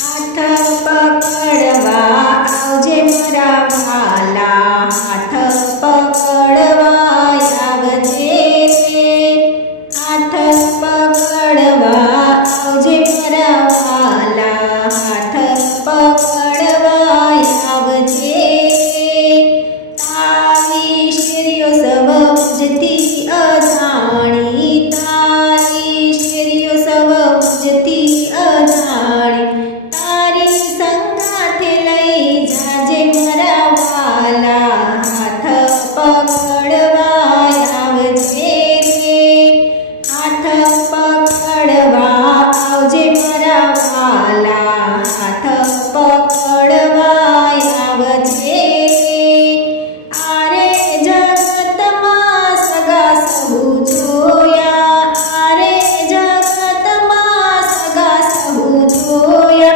हाथ पकड़वा आवजे मारा वाला, हाथ पकड़वा आवजे रे, हाथ पकड़वा आवजे मारा वाला, हाथ पकड़वा आवजे रे। तारी शेरियो सब उजती अजाणी, तारी शेरियो सब उजती अजाणी, तारी संगाथे लई जाजे मारा वाला, हाथ पकड़वा आवजे रे, हाथ पकड़वा आवजे मारा वाला, हाथ पकड़वा आवजे रे। आरे जगत मां सगा सहु जोया, आरे जगत मां सगा सहु जोया,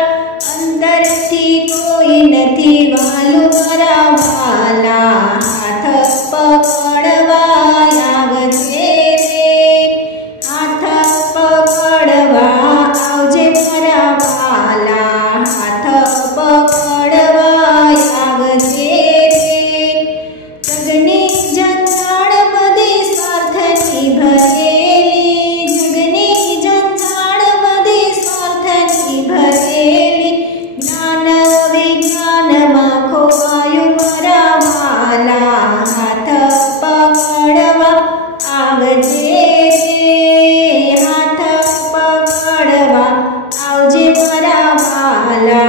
अंदर थी कोई नथी वालू मारा वाला, हाथ पकड़वा आवजे रे, हाथ पकड़वा आवजे मारा वाला, हाथ पकड़वा आवजे रे। जगनी जंजाळ बधी स्वार्थनी भरेली, जगनी जंजाळ बधी स्वार्थनी भरेली, ज्ञान विज्ञानमा खोवायु मारा वाला, हाथ पकड़वा आवजे रे, हाथ पकड़वा आवजे मारा वाला,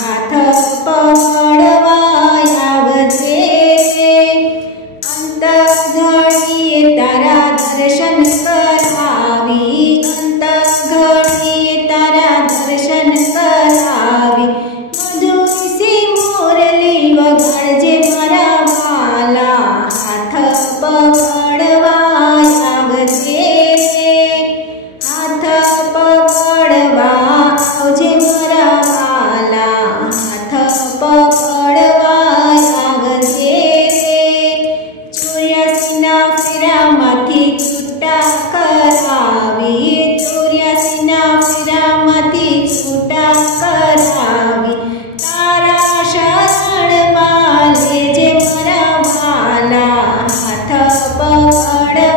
हाथ पकड़वा आवजे रे। अंतघड़ीए तारा दर्शन करावी, अंतघड़ीए तारा दर्शन करावी, मधुसी मुरली वगाड़जे मारा वाला, हाथ पकड़वा आवजे रे, हाथ पकड़वा आवजे मारा वाला, हाथ पकड़वा आवजे रे। 84 फेरामांथी छूटा करावी, 84 फेरामांथी छूटा करावी, तारा शरणमां लेजे मारा वाला, हाथ पकड़वा